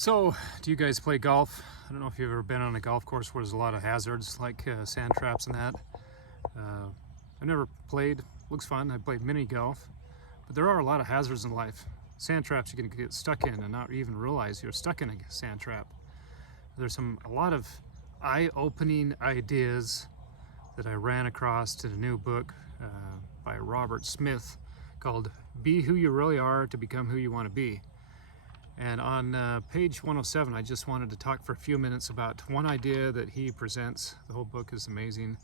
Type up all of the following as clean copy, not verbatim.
So, do you guys play golf? I don't know if you've ever been on a golf course where there's a lot of hazards like sand traps and that. I've never played. Looks fun. I played mini golf, but there are a lot of hazards in life. Sand traps you can get stuck in and not even realize you're stuck in a sand trap. There's a lot of eye-opening ideas that I ran across in a new book by Robert Smith called "Be Who You Really Are to Become Who You Want to Be." And on page 107, I just wanted to talk for a few minutes about one idea that he presents. The whole book is amazing,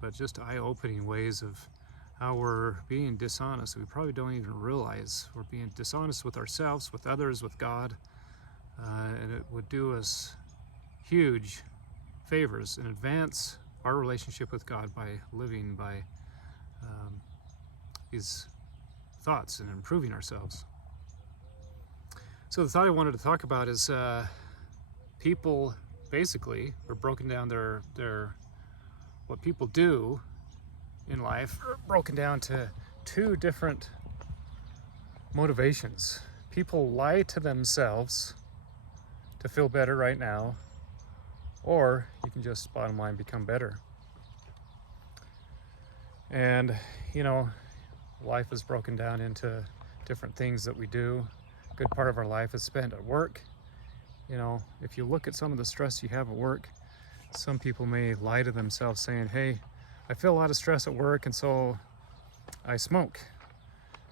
but just eye-opening ways of how we're being dishonest. We probably don't even realize we're being dishonest with ourselves, with others, with God, and it would do us huge favors and advance our relationship with God by living by these thoughts and improving ourselves. So the thought I wanted to talk about is people basically are broken down their what people do in life are broken down to two different motivations. People lie to themselves to feel better right now, or you can just bottom line become better. And life is broken down into different things that we do. Good part of our life is spent at work. If you look at some of the stress you have at work, some people may lie to themselves saying, hey, I feel a lot of stress at work, and so I smoke.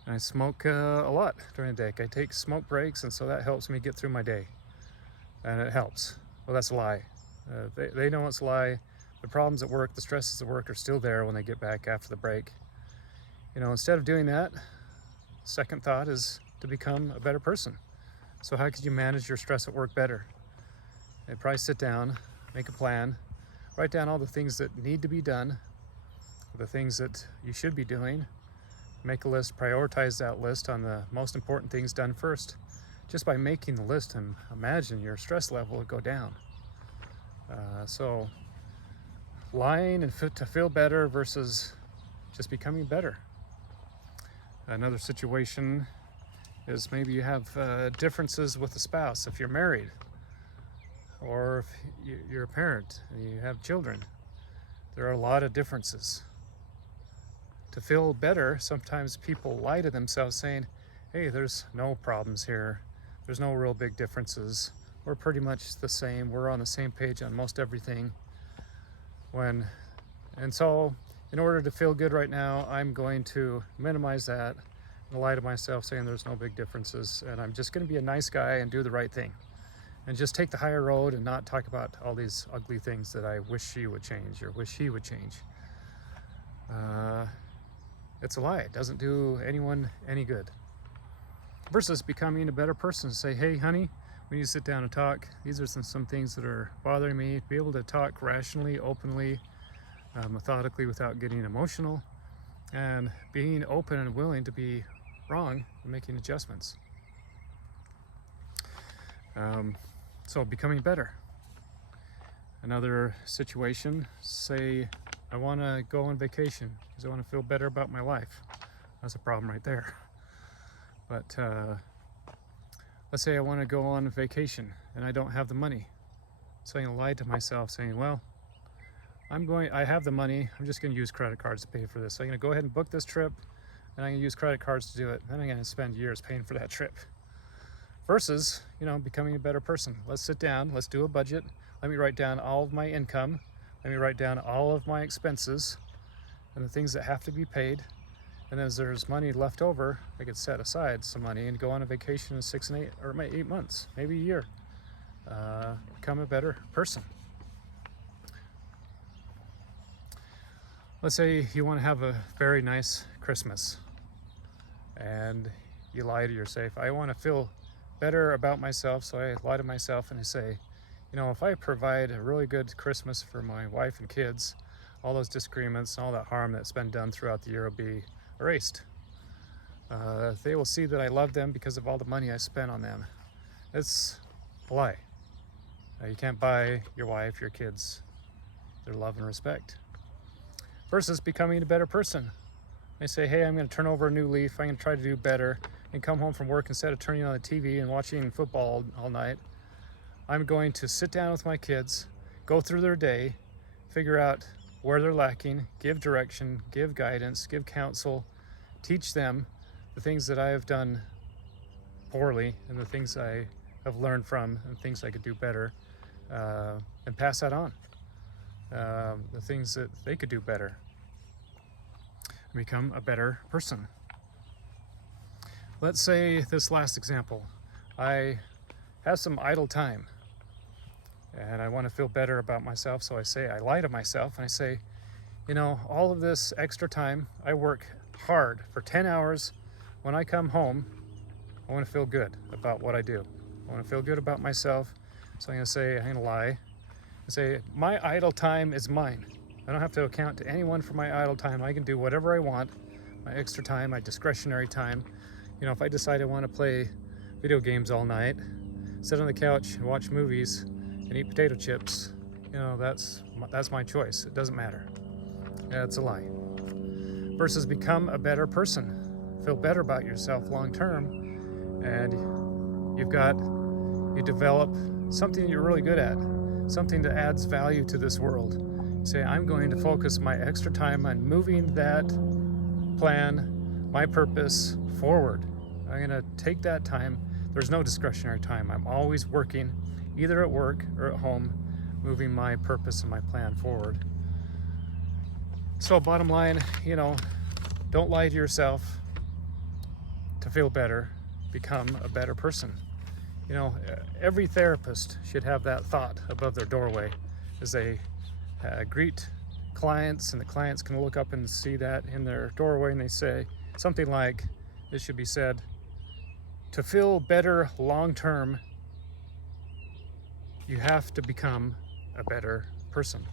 And I smoke a lot during the day. I take smoke breaks, and so that helps me get through my day. And it helps. Well, that's a lie. They know it's a lie. The problems at work, the stresses at work are still there when they get back after the break. Instead of doing that, second thought is to become a better person. So how could you manage your stress at work better? And probably sit down, make a plan, write down all the things that need to be done, the things that you should be doing, make a list, prioritize that list on the most important things done first. Just by making the list, and imagine your stress level would go down. So lying and to feel better versus just becoming better. Another situation is maybe you have differences with a spouse if you're married, or if you're a parent and you have children. There are a lot of differences. To feel better, sometimes people lie to themselves saying, hey, there's no problems here. There's no real big differences. We're pretty much the same. We're on the same page on most everything. And so in order to feel good right now, I'm going to minimize that and lie to myself saying there's no big differences, and I'm just going to be a nice guy and do the right thing and just take the higher road and not talk about all these ugly things that I wish she would change or wish he would change. It's a lie. It doesn't do anyone any good. Versus becoming a better person. Say, hey honey, we need to sit down and talk. These are some things that are bothering me. Be able to talk rationally, openly, methodically, without getting emotional, and being open and willing to be wrong and making adjustments. So becoming better. Another situation, say I want to go on vacation because I want to feel better about my life. That's a problem right there. But let's say I want to go on vacation and I don't have the money. So I'm going to lie to myself saying, well, I have the money, I'm just going to use credit cards to pay for this. So I'm going to go ahead and book this trip, and I'm going to use credit cards to do it. Then I'm going to spend years paying for that trip. Versus, becoming a better person. Let's sit down, let's do a budget. Let me write down all of my income. Let me write down all of my expenses and the things that have to be paid. And as there's money left over, I could set aside some money and go on a vacation in 6 and 8 or 8 months, maybe a year. Become a better person. Let's say you want to have a very nice Christmas and you lie to yourself. I want to feel better about myself, so I lie to myself and I say, if I provide a really good Christmas for my wife and kids, all those disagreements and all that harm that's been done throughout the year will be erased. They will see that I love them because of all the money I spent on them. It's a lie. You can't buy your wife, your kids, their love and respect. Versus becoming a better person. They say, hey, I'm going to turn over a new leaf. I'm going to try to do better. and come home from work, instead of turning on the TV and watching football all night, I'm going to sit down with my kids, go through their day, figure out where they're lacking, give direction, give guidance, give counsel, teach them the things that I have done poorly and the things I have learned from and things I could do better, and pass that on. The things that they could do better, and become a better person. Let's say this last example, I have some idle time and I want to feel better about myself, so I lie to myself and I say, you know, all of this extra time, I work hard for 10 hours. When I come home, I want to feel good about what I do. I want to feel good about myself. So I'm going to lie and say, my idle time is mine. I don't have to account to anyone for my idle time. I can do whatever I want. My extra time, my discretionary time. You know, if I decide I want to play video games all night, sit on the couch and watch movies and eat potato chips, you know, that's my choice. It doesn't matter. That's a lie. Versus become a better person. Feel better about yourself long term, and you develop something that you're really good at, something that adds value to this world. Say, I'm going to focus my extra time on moving that plan, my purpose forward. I'm going to take that time. There's no discretionary time. I'm always working, either at work or at home, moving my purpose and my plan forward. So bottom line, you know, don't lie to yourself to feel better. Become a better person. You know, every therapist should have that thought above their doorway as they greet clients, and the clients can look up and see that in their doorway, and they say something like, this should be said, to feel better long term, you have to become a better person.